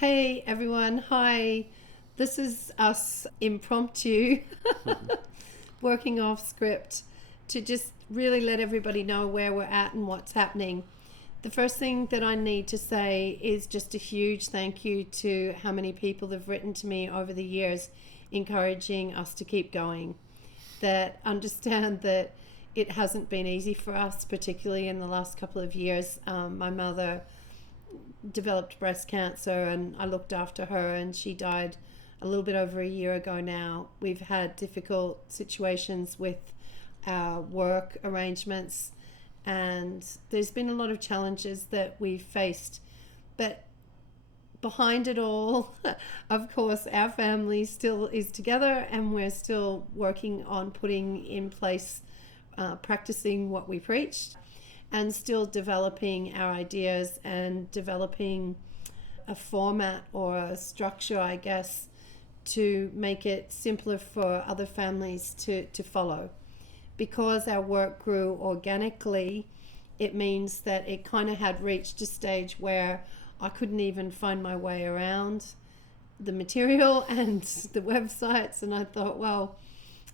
Hey everyone, hi. This is us impromptu working off script to just really let everybody know where we're at and what's happening. The first thing that I need to say is just a huge thank you to how many people have written to me over the years encouraging us to keep going. That understand that it hasn't been easy for us, particularly in the last couple of years. My mother developed breast cancer and I looked after her, and she died a little bit over a year ago now. We've had difficult situations with our work arrangements, and there's been a lot of challenges that we've faced. But behind it all, of course, our family still is together, and we're still working on putting in place, practicing what we preach, and still developing our ideas and developing a format or a structure, I guess, to make it simpler for other families to follow. Because our work grew organically, it means that it kind of had reached a stage where I couldn't even find my way around the material and the websites, and I thought, well,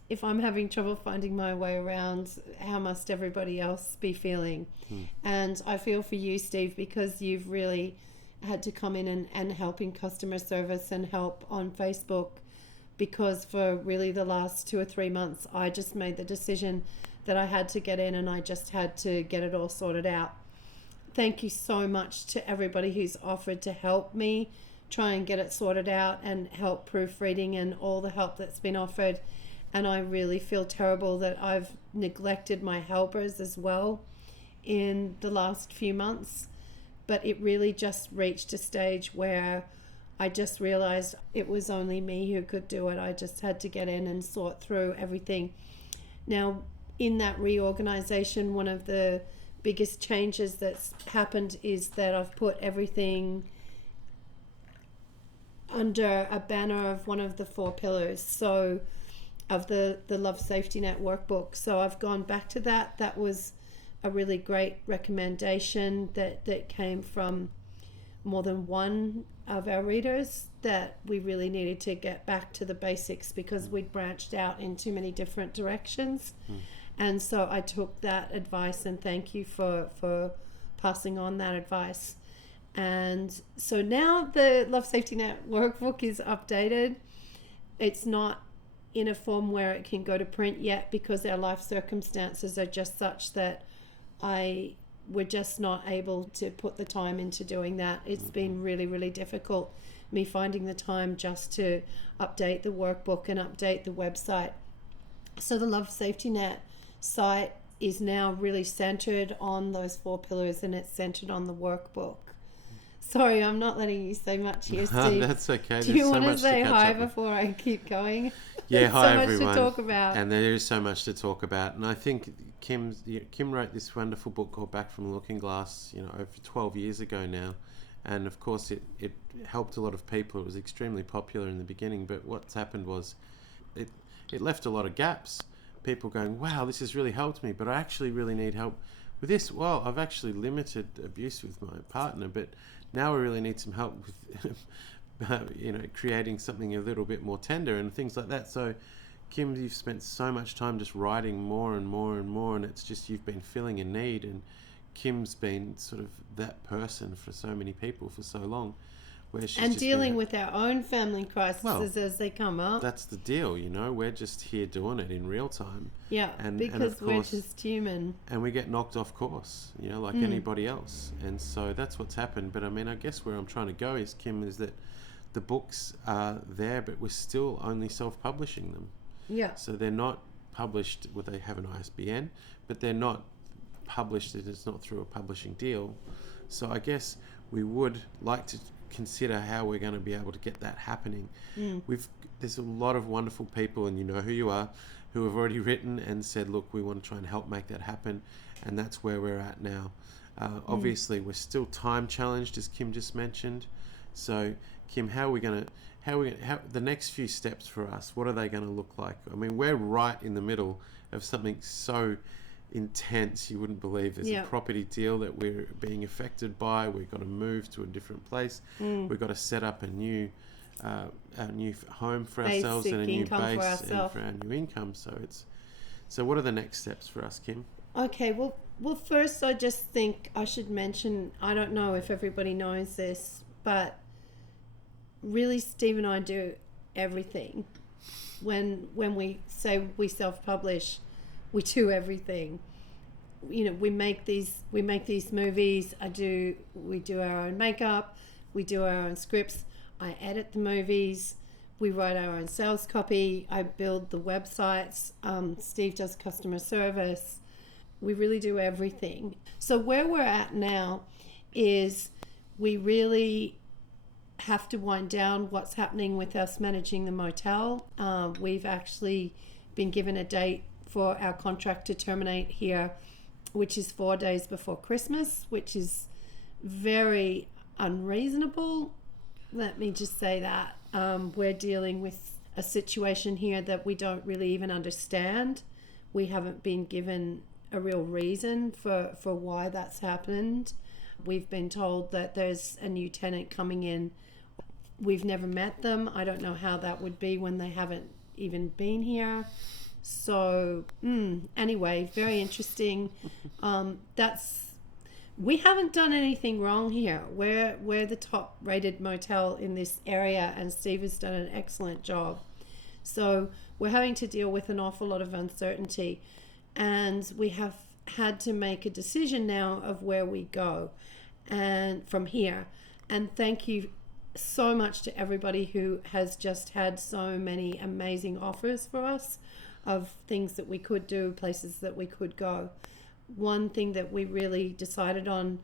if I'm having trouble finding my way around, how must everybody else be feeling? And I feel for you, Steve, because you've really had to come in and help in customer service and help on Facebook, because for really the last 2 or 3 months, I just made the decision that I had to get in and I just had to get it all sorted out. Thank you so much to everybody who's offered to help me try and get it sorted out and help proofreading and all the help that's been offered. And I really feel terrible that I've neglected my helpers as well in the last few months. But it really just reached a stage where I just realized it was only me who could do it. I just had to get in and sort through everything. Now, in that reorganization, one of the biggest changes that's happened is that I've put everything under a banner of one of the 4 pillars. So of the Love Safety Net workbook. So I've gone back to that. That was a really great recommendation that came from more than one of our readers, that we really needed to get back to the basics because we'd branched out in too many different directions. And so I took that advice, and thank you for passing on that advice. And so now the Love Safety Net workbook is updated. It's not in a form where it can go to print yet because our life circumstances are just such that we're just not able to put the time into doing that. It's been really, really difficult, me finding the time just to update the workbook and update the website. So the Love Safety Net site is now really centered on those 4 pillars, and it's centered on the workbook. Sorry, I'm not letting you say much here, Steve. That's okay. Do you want to say hi before I keep going? Yeah, hi so everyone. much to talk about. And there is so much to talk about. And I think Kim wrote this wonderful book called Back from the Looking Glass, over 12 years ago now. And of course it helped a lot of people. It was extremely popular in the beginning, but what's happened was it left a lot of gaps. People going, wow, this has really helped me, but I actually really need help with this. Well, I've actually limited abuse with my partner, but now we really need some help with creating something a little bit more tender and things like that. So Kim, you've spent so much time just writing more and more and more, and it's just you've been filling a need, and Kim's been sort of that person for so many people for so long, where she's and dealing with our own family crises as they come up. That's the deal, we're just here doing it in real time. Yeah, because we're just human. And we get knocked off course, like anybody else. And so that's what's happened. But I mean, I guess where I'm trying to go is, Kim, is that the books are there, but we're still only self-publishing them. Yeah. So they're not published, they have an ISBN, but they're not published, it's not through a publishing deal. So I guess we would like to consider how we're going to be able to get that happening. There's a lot of wonderful people, and you know who you are, who have already written and said, look, we want to try and help make that happen, and that's where we're at now. Obviously we're still time challenged, as Kim just mentioned. So Kim, how the next few steps for us, what are they going to look like? I mean, we're right in the middle of something so intense. You wouldn't believe. There's a property deal that we're being affected by. We've got to move to a different place. We've got to set up a new home for ourselves and a new base and for our new income. So what are the next steps for us, Kim? Okay, well, first I just think I should mention, I don't know if everybody knows this, but really Steve and I do everything. When we say we self-publish, we do everything. You know, we make these movies. We do our own makeup, we do our own scripts. I edit the movies. We write our own sales copy. I build the websites. Steve does customer service. We really do everything. So where we're at now is we really have to wind down what's happening with us managing the motel. We've actually been given a date for our contract to terminate here, which is 4 days before Christmas, which is very unreasonable. Let me just say that. We're dealing with a situation here that we don't really even understand. We haven't been given a real reason for why that's happened. We've been told that there's a new tenant coming in. We've never met them. I don't know how that would be when they haven't even been here. So anyway, very interesting. We haven't done anything wrong here. We're the top rated motel in this area, and Steve has done an excellent job. So we're having to deal with an awful lot of uncertainty, and we have had to make a decision now of where we go and from here. And thank you so much to everybody who has just had so many amazing offers for us of things that we could do, places that we could go. One thing that we really decided on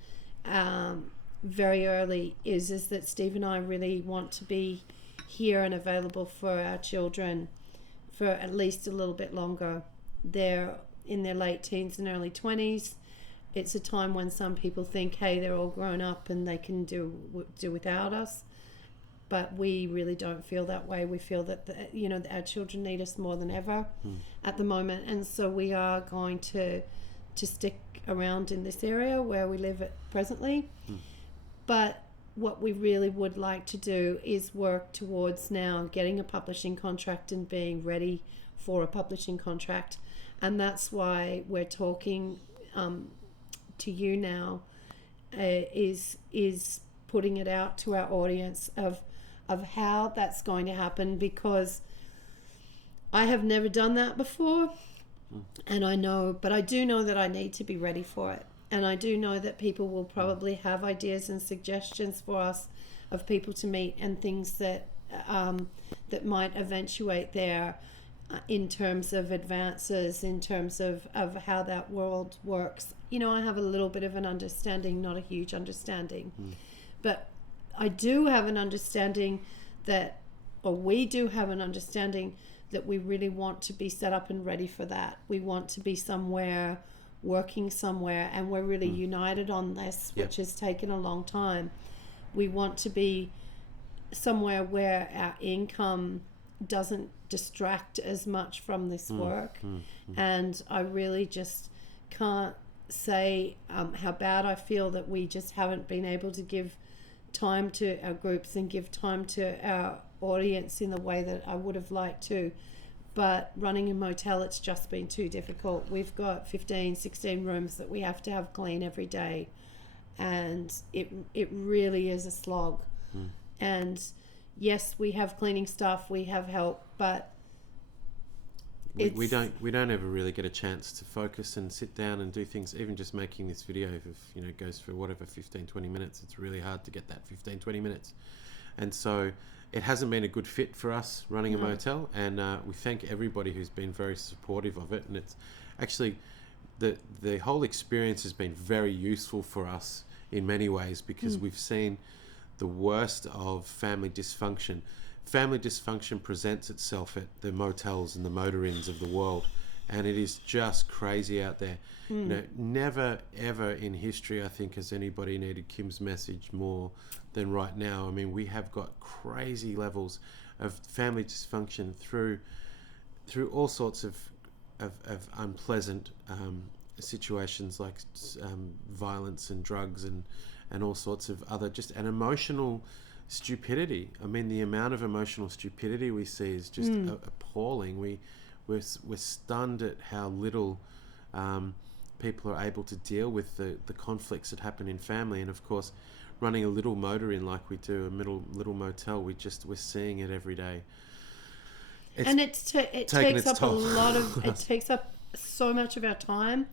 very early is that Steve and I really want to be here and available for our children for at least a little bit longer. They're in their late teens and early 20s. It's a time when some people think, hey, they're all grown up and they can do without us. But we really don't feel that way. We feel that our children need us more than ever at the moment, and so we are going to stick around in this area where we live at presently. But what we really would like to do is work towards now getting a publishing contract and being ready for a publishing contract, and that's why we're talking to you now. Is putting it out to our audience of how that's going to happen, because I have never done that before. And I do know that I need to be ready for it. And I do know that people will probably have ideas and suggestions for us of people to meet and things that might eventuate there in terms of advances, in terms of how that world works. I have a little bit of an understanding, not a huge understanding. But I do have an understanding we do have an understanding that we really want to be set up and ready for that. We want to be somewhere, working somewhere, and we're really united on this, which has taken a long time. We want to be somewhere where our income doesn't distract as much from this work. And I really just can't say how bad I feel that we just haven't been able to give time to our groups and give time to our audience in the way that I would have liked to. But running a motel, it's just been too difficult. We've got 15, 16 rooms that we have to have clean every day, and it really is a slog. And yes, we have cleaning staff, we have help, but we don't ever really get a chance to focus and sit down and do things. Even just making this video, if goes for whatever 15-20 minutes, it's really hard to get that 15-20 minutes. And so it hasn't been a good fit for us running a motel, and we thank everybody who's been very supportive of it. And it's actually the whole experience has been very useful for us in many ways, because we've seen the worst of family dysfunction. Family dysfunction presents itself at the motels and the motor inns of the world, and it is just crazy out there. Never ever in history, I think, has anybody needed Kim's message more than right now. I mean, we have got crazy levels of family dysfunction through all sorts of unpleasant situations like violence and drugs and all sorts of other, just an emotional stupidity. I mean, the amount of emotional stupidity we see is just appalling. We're stunned at how little people are able to deal with the conflicts that happen in family. And of course, running a little motor inn like we do, a little motel, we're seeing it every day. It takes up toll. It takes up so much of our time.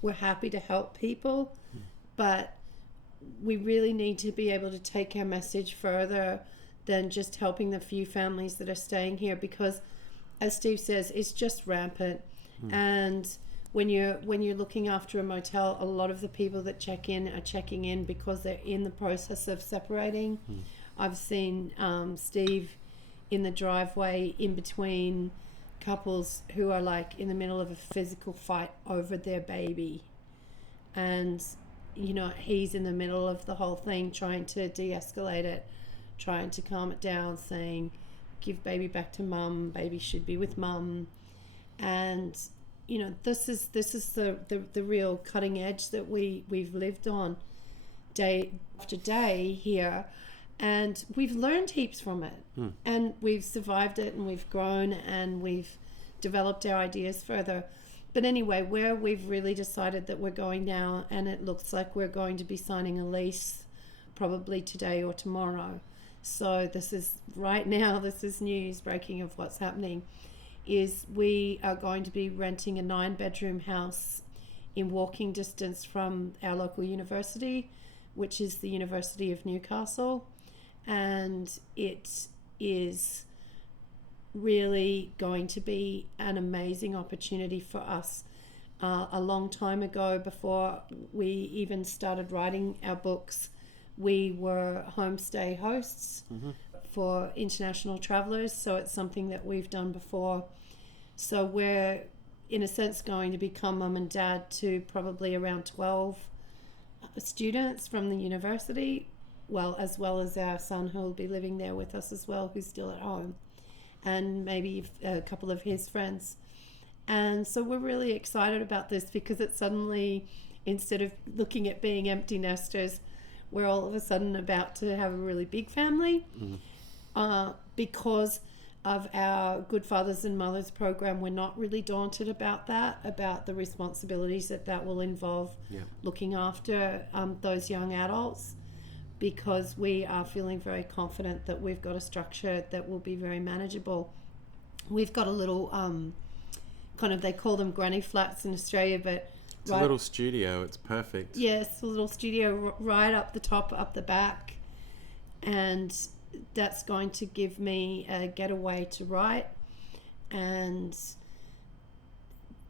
We're happy to help people, but we really need to be able to take our message further than just helping the few families that are staying here, because as Steve says, it's just rampant. And when you're looking after a motel, a lot of the people that check in are checking in because they're in the process of separating. I've seen Steve in the driveway in between couples who are like in the middle of a physical fight over their baby, and he's in the middle of the whole thing trying to de-escalate it, trying to calm it down, saying give baby back to mum, baby should be with mum. And this is the real cutting edge that we've lived on day after day here. And we've learned heaps from it. And we've survived it, and we've grown, and we've developed our ideas further. But anyway, where we've really decided that we're going now, and it looks like we're going to be signing a lease probably today or tomorrow. So this is news breaking of what's happening, is we are going to be renting a 9-bedroom house in walking distance from our local university, which is the University of Newcastle. And it is really going to be an amazing opportunity for us. A long time ago, before we even started writing our books, we were homestay hosts for international travelers, so it's something that we've done before. So we're, in a sense, going to become mum and dad to probably around 12 students from the university, as well as our son who will be living there with us as well, who's still at home, and maybe a couple of his friends. And so we're really excited about this, because it's suddenly, instead of looking at being empty nesters, we're all of a sudden about to have a really big family. Because of our Good Fathers and Mothers program, we're not really daunted about that, about the responsibilities that will involve looking after those young adults, because we are feeling very confident that we've got a structure that will be very manageable. We've got a little they call them granny flats in Australia, but it's a little studio. It's perfect. Yes, a little studio right up the top, up the back, and that's going to give me a getaway to write. And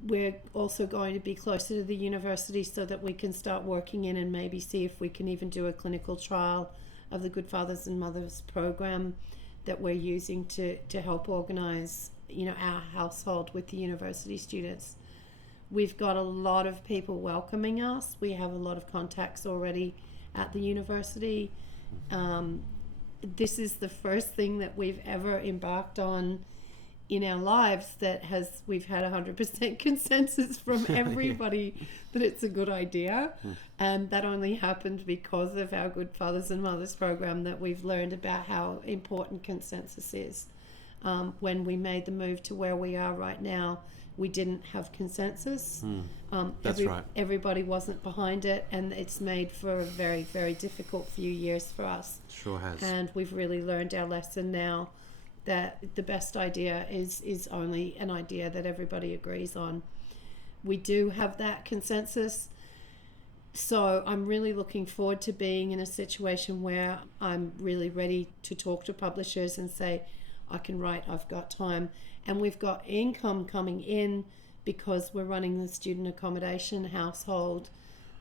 we're also going to be closer to the university so that we can start working in and maybe see if we can even do a clinical trial of the Good Fathers and Mothers program that we're using to help organise, our household with the university students. We've got a lot of people welcoming us. We have a lot of contacts already at the university. This is the first thing that we've ever embarked on in our lives that we've had 100% consensus from everybody that it's a good idea. And that only happened because of our Good Fathers and Mothers program, that we've learned about how important consensus is. When we made the move to where we are right now, we didn't have consensus. That's right. Everybody wasn't behind it, and it's made for a very, very difficult few years for us. Sure has. And we've really learned our lesson now, that the best idea is only an idea that everybody agrees on. We do have that consensus, so I'm really looking forward to being in a situation where I'm really ready to talk to publishers and say, I can write, I've got time. And we've got income coming in because we're running the student accommodation household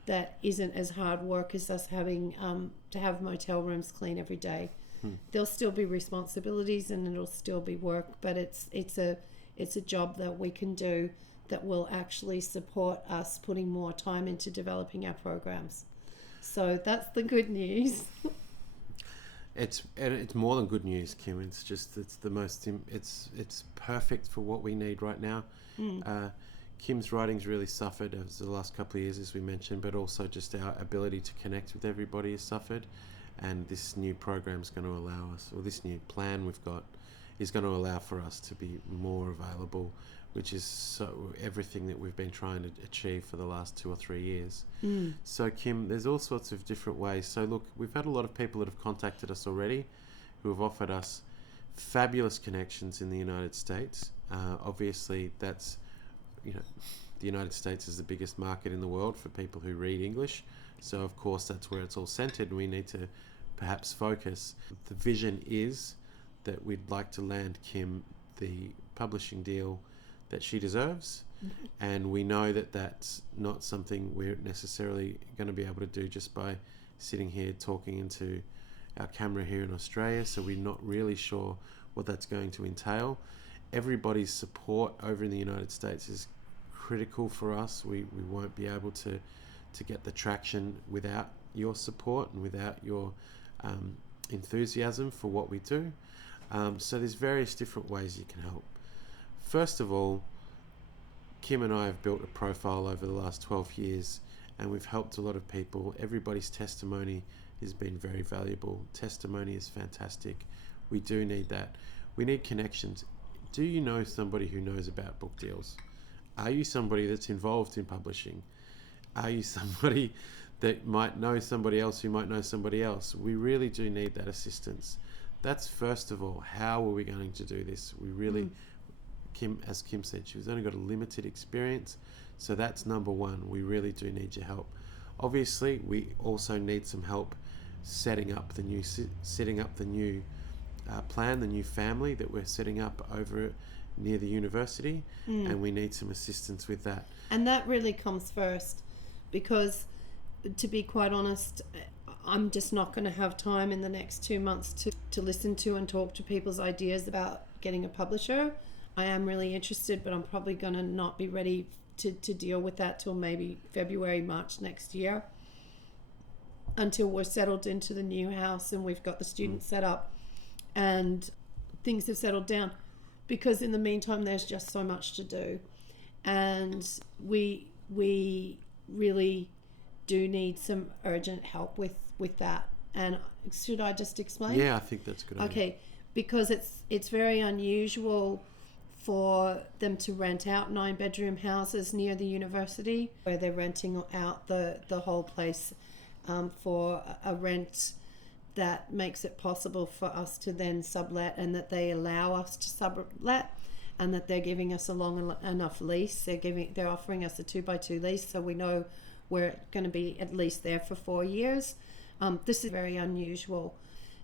that isn't as hard work as us having to have motel rooms clean every day. There'll still be responsibilities and it'll still be work, but it's a job that we can do that will actually support us putting more time into developing our programs. So that's the good news. It's more than good news, Kim. It's perfect for what we need right now. Kim's writing's really suffered over the last couple of years, as we mentioned, but also just our ability to connect with everybody has suffered. And this new program's going to allow us, or this new plan we've got, is going to allow for us to be more available, which is so everything that we've been trying to achieve for the last 2 or 3 years. So Kim, there's all sorts of different ways. So look, we've had a lot of people that have contacted us already who have offered us fabulous connections in the United States. Obviously, that's, the United States is the biggest market in the world for people who read English. So of course that's where it's all centered, and we need to perhaps focus. The vision is that we'd like to land Kim the publishing deal that she deserves. And we know that that's not something we're necessarily going to be able to do just by sitting here talking into our camera here in Australia. So we're not really sure what that's going to entail. Everybody's support over in the United States is critical for us. We won't be able to get the traction without your support and without your enthusiasm for what we do. So there's various different ways you can help. First of all, Kim and I have built a profile over the last 12 years, and we've helped a lot of people. Everybody's testimony has been very valuable. Testimony is fantastic. We do need that. We need connections. Do you know somebody who knows about book deals? Are you somebody that's involved in publishing? Are you somebody that might know somebody else who might know somebody else? We really do need that assistance. That's first of all. How are we going to do this? We really, as Kim said, she's only got a limited experience. So that's number one. We really do need your help. Obviously, we also need some help setting up the new plan, the new family that we're setting up over near the university, and we need some assistance with that. And that really comes first, because to be quite honest, I'm just not going to have time in the next 2 months to listen to and talk to people's ideas about getting a publisher. I am really interested, but I'm probably going to not be ready to deal with that till maybe February, March next year, until we're settled into the new house and we've got the students set up and things have settled down. Because in the meantime, there's just so much to do, and we really do need some urgent help with that. And should I just explain? Yeah, I think that's a good idea. Okay, because it's very unusual for them to rent out 9-bedroom houses near the university, where they're renting out the whole place for a rent that makes it possible for us to then sublet, and that they allow us to sublet, and that they're giving us a long enough lease. They're offering us a 2x2 lease, so we know we're going to be at least there for 4 years. This is very unusual.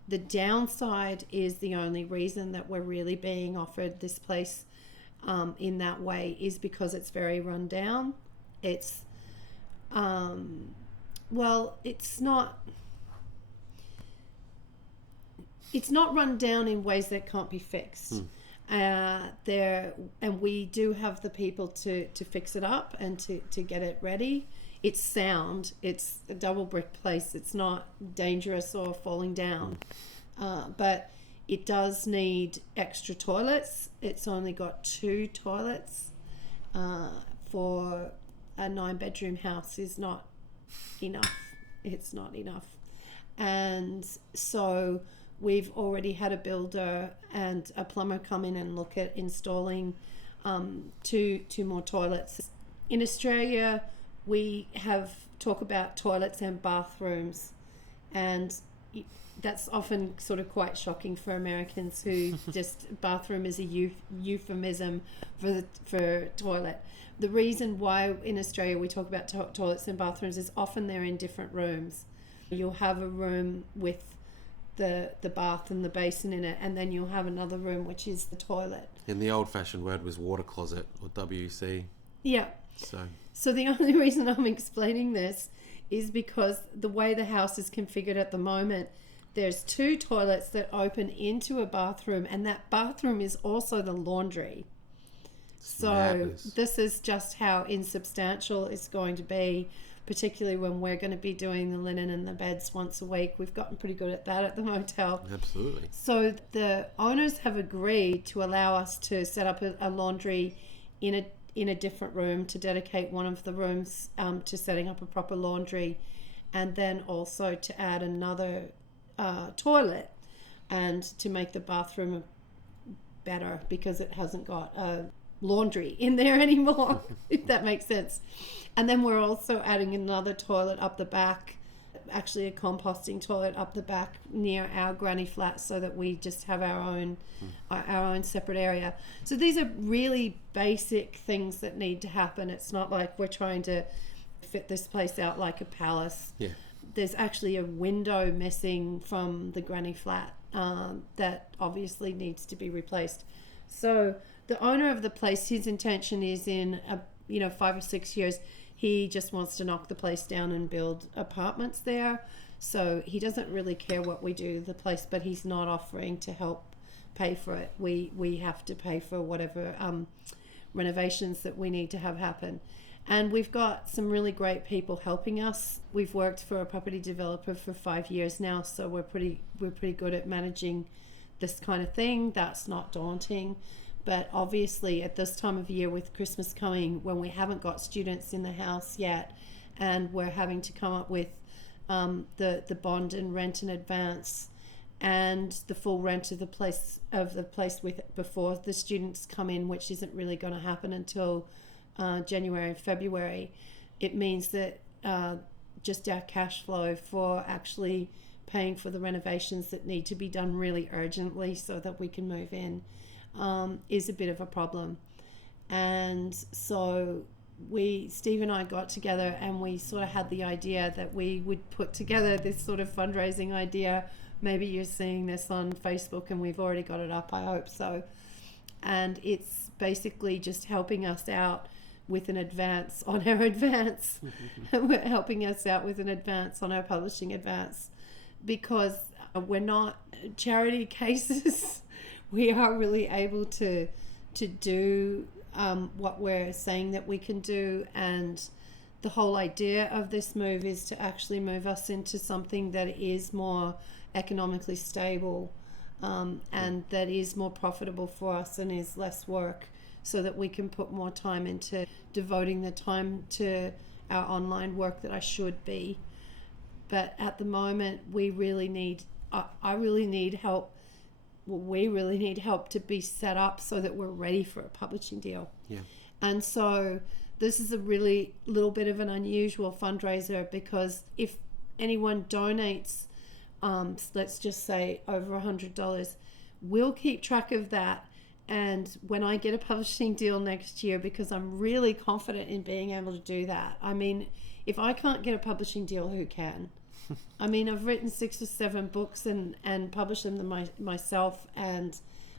The downside is the only reason that we're really being offered this place in that way is because it's very run down. It's it's not run down in ways that can't be fixed. And we do have the people to fix it up and to get it ready. It's sound. It's a double brick place. It's not dangerous or falling down. But it does need extra toilets. It's only got 2 toilets for a 9-bedroom house is not enough. It's not enough. And so we've already had a builder and a plumber come in and look at installing 2 more toilets. In Australia, we talk about toilets and bathrooms, and that's often sort of quite shocking for Americans who just bathroom is a euphemism for toilet. The reason why in Australia we talk about toilets and bathrooms is often they're in different rooms. You'll have a room with the bath and the basin in it, and then you'll have another room which is the toilet. And the old-fashioned word was water closet, or WC. Yeah. So the only reason I'm explaining this is because the way the house is configured at the moment, there's 2 toilets that open into a bathroom, and that bathroom is also the laundry. So Madness. This is just how insubstantial it's going to be, particularly when we're going to be doing the linen and the beds once a week. We've gotten pretty good at that at the motel. Absolutely. So the owners have agreed to allow us to set up a laundry in in a different room, to dedicate one of the rooms to setting up a proper laundry, and then also to add another toilet, and to make the bathroom better because it hasn't got a laundry in there anymore, if that makes sense. And then we're also adding another toilet up the back, actually a composting toilet up the back near our granny flat, so that we just have our own separate area. So these are really basic things that need to happen. It's not like we're trying to fit this place out like a palace. Yeah. There's actually a window missing from the granny flat that obviously needs to be replaced. So the owner of the place, his intention is in 5 or 6 years, he just wants to knock the place down and build apartments there. So he doesn't really care what we do to the place, but he's not offering to help pay for it. We have to pay for whatever renovations that we need to have happen. And we've got some really great people helping us. We've worked for a property developer for 5 years now, so we're pretty good at managing this kind of thing. That's not daunting. But obviously at this time of year, with Christmas coming, when we haven't got students in the house yet, and we're having to come up with the bond and rent in advance, and the full rent of the place with before the students come in, which isn't really going to happen until January and February, it means that just our cash flow for actually paying for the renovations that need to be done really urgently so that we can move in is a bit of a problem. And so Steve and I got together, and we sort of had the idea that we would put together this sort of fundraising idea. Maybe you're seeing this on Facebook, and we've already got it up, I hope so. And it's basically just helping us out with an advance on our advance. We're helping us out with an advance on our publishing advance, because we're not charity cases. We are really able to do what we're saying that we can do, and the whole idea of this move is to actually move us into something that is more economically stable, and that is more profitable for us and is less work, so that we can put more time into devoting the time to our online work that I should be. But at the moment, we really need help. Well, we really need help to be set up so that we're ready for a publishing deal. Yeah. And so this is a really little bit of an unusual fundraiser, because if anyone donates, let's just say over $100, we'll keep track of that. And when I get a publishing deal next year, because I'm really confident in being able to do that. I mean, if I can't get a publishing deal, who can? I mean, I've written 6 or 7 books and published them myself, and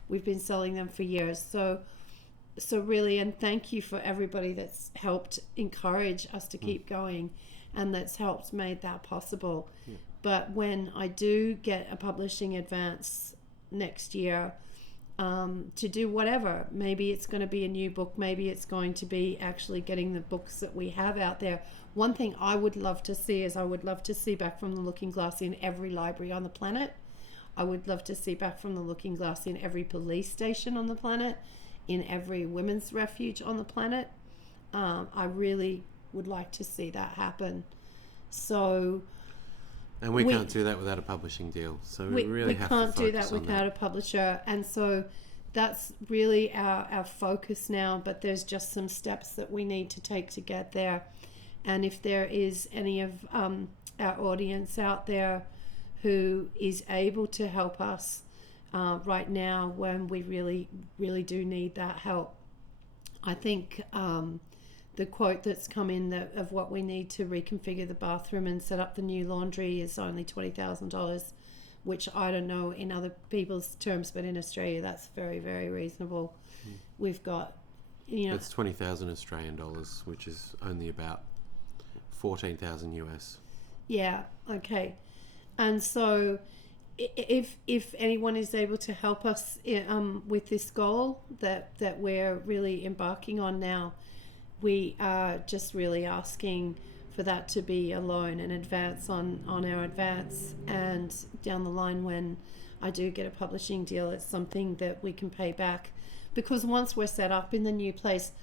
we've been selling them for years. So really, and thank you for everybody that's helped encourage us to keep going, and that's helped made that possible. Yeah. But when I do get a publishing advance next year, to do whatever, maybe it's going to be a new book, maybe it's going to be actually getting the books that we have out there. One thing I would love to see is, I would love to see Back from the Looking Glass in every library on the planet. I would love to see Back from the Looking Glass in every police station on the planet, in every women's refuge on the planet. I really would like to see that happen. So, and we can't do that without a publishing deal. So we really have to focus on that. We can't do that without a publisher. And so that's really our focus now. But there's just some steps that we need to take to get there. And if there is any of our audience out there who is able to help us right now, when we really, really do need that help, I think the quote that's come in of what we need to reconfigure the bathroom and set up the new laundry is only $20,000, which I don't know in other people's terms, but in Australia that's very, very reasonable. We've got, it's 20,000 Australian dollars, which is only about 14,000 US. Yeah, okay. And so if anyone is able to help us with this goal that we're really embarking on now, we are just really asking for that to be a loan, an advance on our advance, and down the line when I do get a publishing deal, it's something that we can pay back. Because once we're set up in the new place,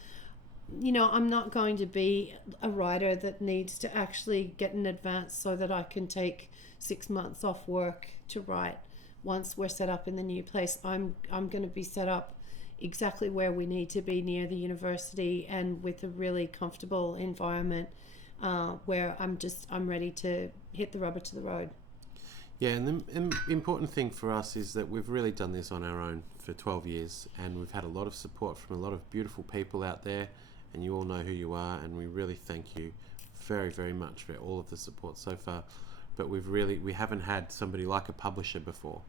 I'm not going to be a writer that needs to actually get in advance so that I can take 6 months off work to write. Once we're set up in the new place, I'm going to be set up exactly where we need to be, near the university and with a really comfortable environment, where I'm ready to hit the rubber to the road. Yeah, and the important thing for us is that we've really done this on our own for 12 years, and we've had a lot of support from a lot of beautiful people out there, and you all know who you are, and we really thank you very, very much for all of the support so far. But we haven't had somebody like a publisher before.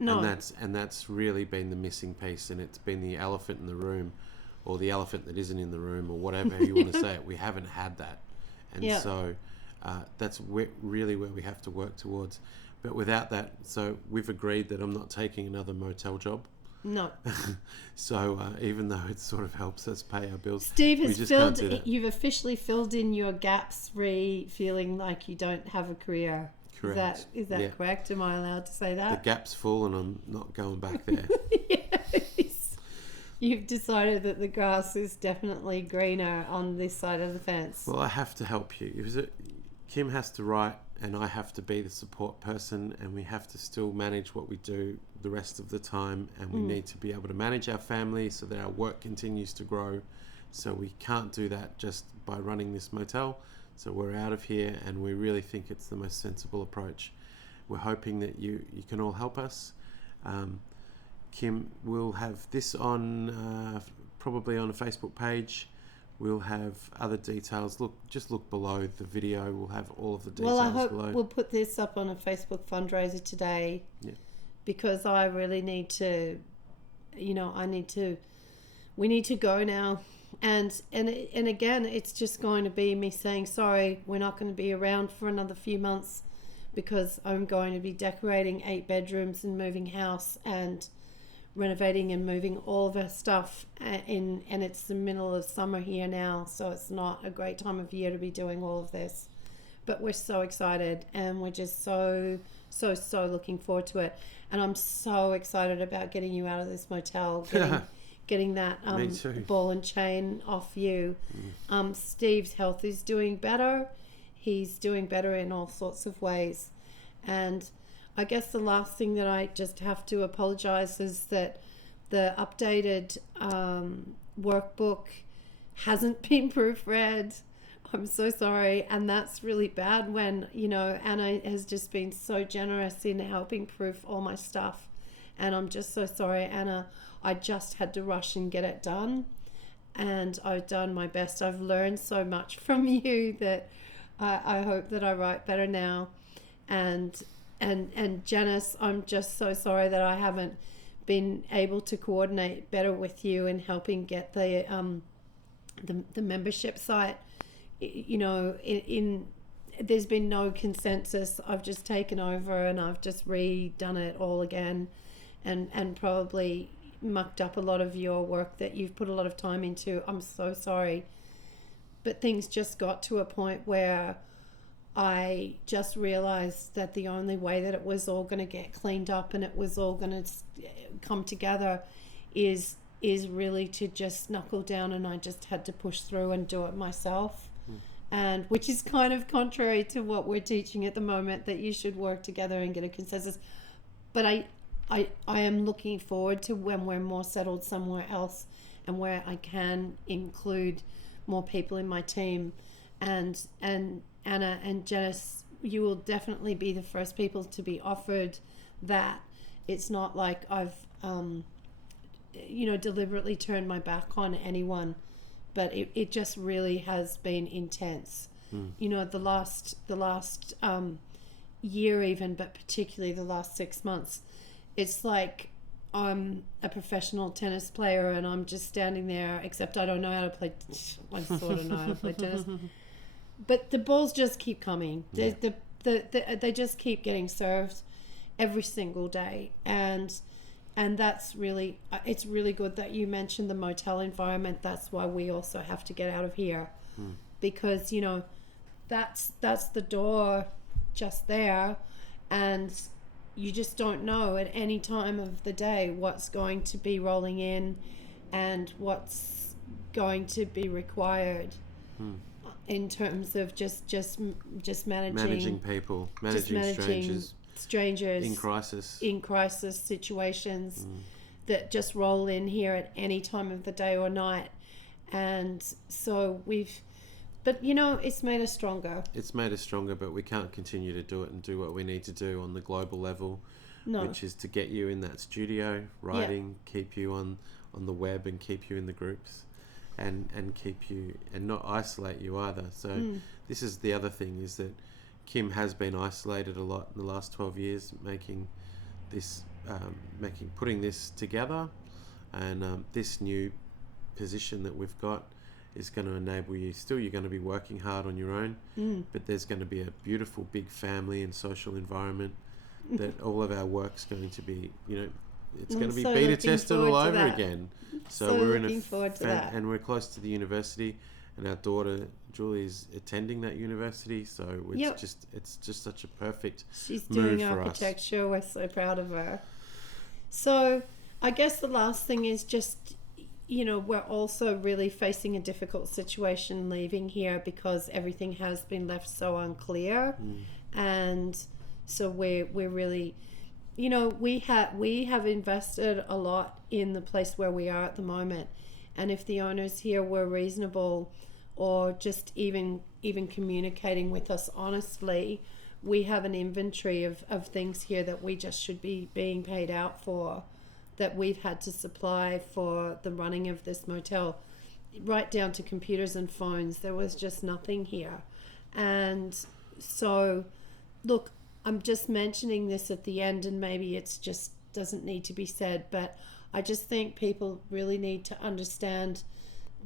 No. And that's really been the missing piece, and it's been the elephant in the room, or the elephant that isn't in the room, or whatever you want to say it. We haven't had that, and so that's really where we have to work towards. But without that, so we've agreed that I'm not taking another motel job. No. So even though it sort of helps us pay our bills, Steve has you've officially filled in your gaps, feeling like you don't have a career. Correct. Is that correct? Am I allowed to say that? The gap's full and I'm not going back there. Yes. You've decided that the grass is definitely greener on this side of the fence. Well, I have to help you. Kim has to write and I have to be the support person, and we have to still manage what we do the rest of the time, and we need to be able to manage our family so that our work continues to grow. So we can't do that just by running this motel. So we're out of here, and we really think it's the most sensible approach. We're hoping that you can all help us. Kim will have this on probably on a Facebook page. We'll have other details. Just look below the video. We'll have all of the details below. Well, I hope we'll put this up on a Facebook fundraiser today. Yeah. Because I really need to, we need to go now. And again, it's just going to be me saying, sorry, we're not going to be around for another few months, because I'm going to be decorating 8 bedrooms and moving house and renovating and moving all of our stuff and it's the middle of summer here now, so it's not a great time of year to be doing all of this. But we're so excited, and we're just so looking forward to it. And I'm so excited about getting you out of this motel, getting that ball and chain off you. Steve's health is doing better. He's doing better in all sorts of ways. And I guess the last thing that I just have to apologize is that the updated workbook hasn't been proofread. I'm so sorry, and that's really bad when, Anna has just been so generous in helping proof all my stuff, and I'm just so sorry, Anna. I just had to rush and get it done, and I've done my best. I've learned so much from you that I hope that I write better now. And Janice, I'm just so sorry that I haven't been able to coordinate better with you in helping get the membership site. There's been no consensus. I've just taken over and I've just redone it all again, and probably mucked up a lot of your work that you've put a lot of time into. I'm so sorry, but things just got to a point where I just realized that the only way that it was all going to get cleaned up and it was all going to come together is really to just knuckle down, and I just had to push through and do it myself. And which is kind of contrary to what we're teaching at the moment, that you should work together and get a consensus. But I am looking forward to when we're more settled somewhere else and where I can include more people in my team. And Anna and Janice, you will definitely be the first people to be offered that. It's not like I've deliberately turned my back on anyone, but it just really has been intense. The last year even, but particularly the last 6 months, it's like I'm a professional tennis player and I'm just standing there, except I don't know how to play. I sort of know how to play tennis, but the balls just keep coming. Yeah. They just keep getting served every single day, and that's really, it's really good that you mentioned the motel environment. That's why we also have to get out of here, because that's the door just there, and you just don't know at any time of the day what's going to be rolling in and what's going to be required in terms of just managing people, just managing strangers in crisis situations that just roll in here at any time of the day or night. And so but it's made us stronger. It's made us stronger, but we can't continue to do it and do what we need to do on the global level, which is to get you in that studio writing, keep you on the web and keep you in the groups, and keep you and not isolate you either. So this is the other thing, is that Kim has been isolated a lot in the last 12 years, putting this together, and this new position that we've got is going to enable you. Still, you're going to be working hard on your own, but there's going to be a beautiful big family and social environment that all of our work's going to be, it's going to be beta tested all over again. So we're looking forward to that. And we're close to the university, and our daughter Julie is attending that university, so it's just such a perfect She's move doing for architecture. We're so proud of her. So I guess the last thing is just, we're also really facing a difficult situation leaving here, because everything has been left so unclear. And so we're really, we have invested a lot in the place where we are at the moment. And if the owners here were reasonable, or just even communicating with us honestly, we have an inventory of things here that we just should be being paid out for, that we've had to supply for the running of this motel, right down to computers and phones. There was just nothing here. And so, look, I'm just mentioning this at the end, and maybe it's just doesn't need to be said, but I just think people really need to understand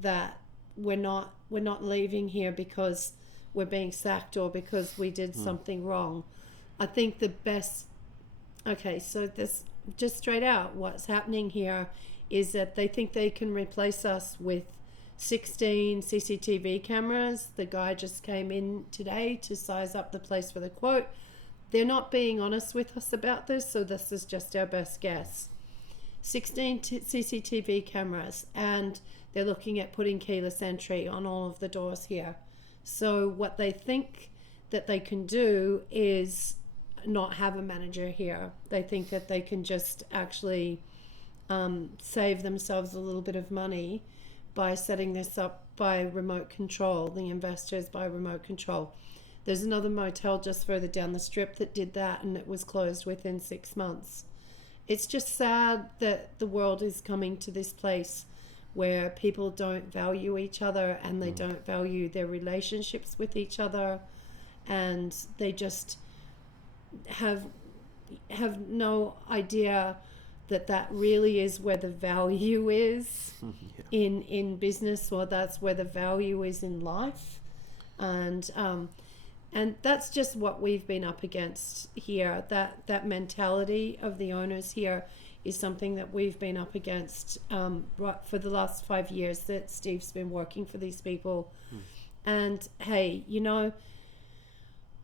that we're not leaving here because we're being sacked or because we did something wrong. I think the best, so this, just straight out, what's happening here is that they think they can replace us with 16 CCTV cameras. The guy just came in today to size up the place for the quote. They're not being honest with us about this, so this is just our best guess. 16 CCTV cameras, and they're looking at putting keyless entry on all of the doors here. So what they think that they can do is not have a manager here. They think that they can just actually save themselves a little bit of money by setting this up by remote control, the investors by remote control. There's another motel just further down the strip that did that, and it was closed within 6 months. It's just sad that the world is coming to this place where people don't value each other, and they don't value their relationships with each other, and they just have no idea that really is where the value is in business, or that's where the value is in life. And that's just what we've been up against here. That mentality of the owners here is something that we've been up against for the last 5 years that Steve's been working for these people. And hey,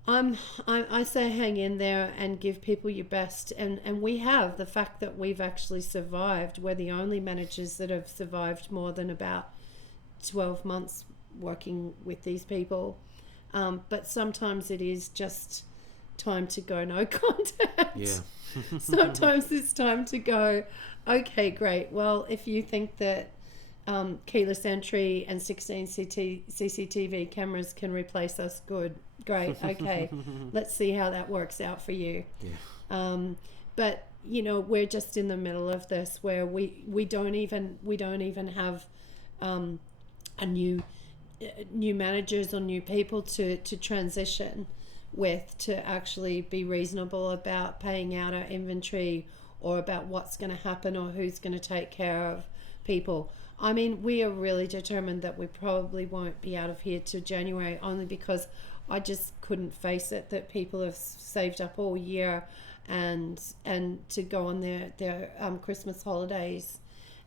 I say hang in there and give people your best, and we have. The fact that we've actually survived, we're the only managers that have survived more than about 12 months working with these people. But sometimes it is just time to go no contact. Yeah. Sometimes it's time to go, okay, great. Well, if you think that keyless entry and 16 CCTV cameras can replace us, great, okay. Let's see how that works out for you. Yeah. But we're just in the middle of this where we don't even have a new managers or new people to transition with, to actually be reasonable about paying out our inventory, or about what's going to happen, or who's going to take care of people. I mean, we are really determined that we probably won't be out of here till January, only because I just couldn't face it that people have saved up all year and to go on their Christmas holidays,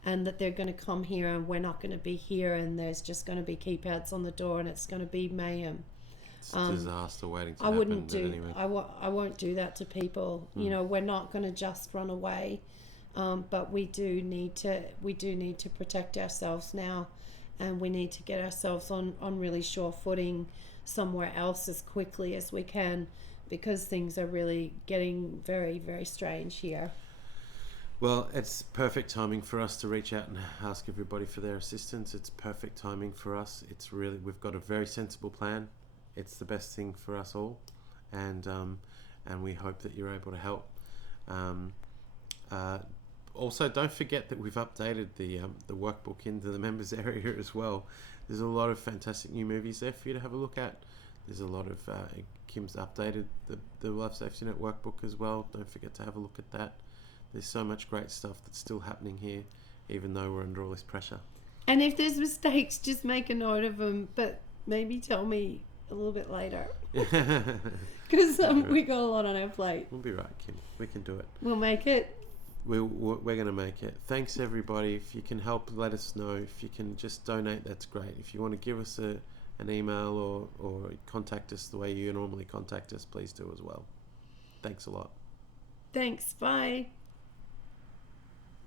and that they're going to come here and we're not going to be here, and there's just going to be keypads on the door, and it's going to be mayhem. It's a disaster waiting to happen. I won't do that to people. We're not going to just run away, but we do need to protect ourselves now, and we need to get ourselves on really sure footing somewhere else as quickly as we can, because things are really getting very, very strange here. Well, it's perfect timing for us to reach out and ask everybody for their assistance. It's perfect timing for us. It's really, we've got a very sensible plan. It's the best thing for us all, and we hope that you're able to help. Also, don't forget that we've updated the workbook into the members area as well. There's a lot of fantastic new movies there for you to have a look at. There's a lot of Kim's updated the Life Safety Net workbook as well. Don't forget to have a look at that. There's so much great stuff that's still happening here, even though we're under all this pressure. And if there's mistakes, just make a note of them, but maybe tell me a little bit later. Because we got a lot on our plate. We'll be right, Kim. We can do it. We'll make it. We're going to make it. Thanks, everybody. If you can help, let us know. If you can just donate, that's great. If you want to give us an email or contact us the way you normally contact us, please do as well. Thanks a lot. Thanks. Bye.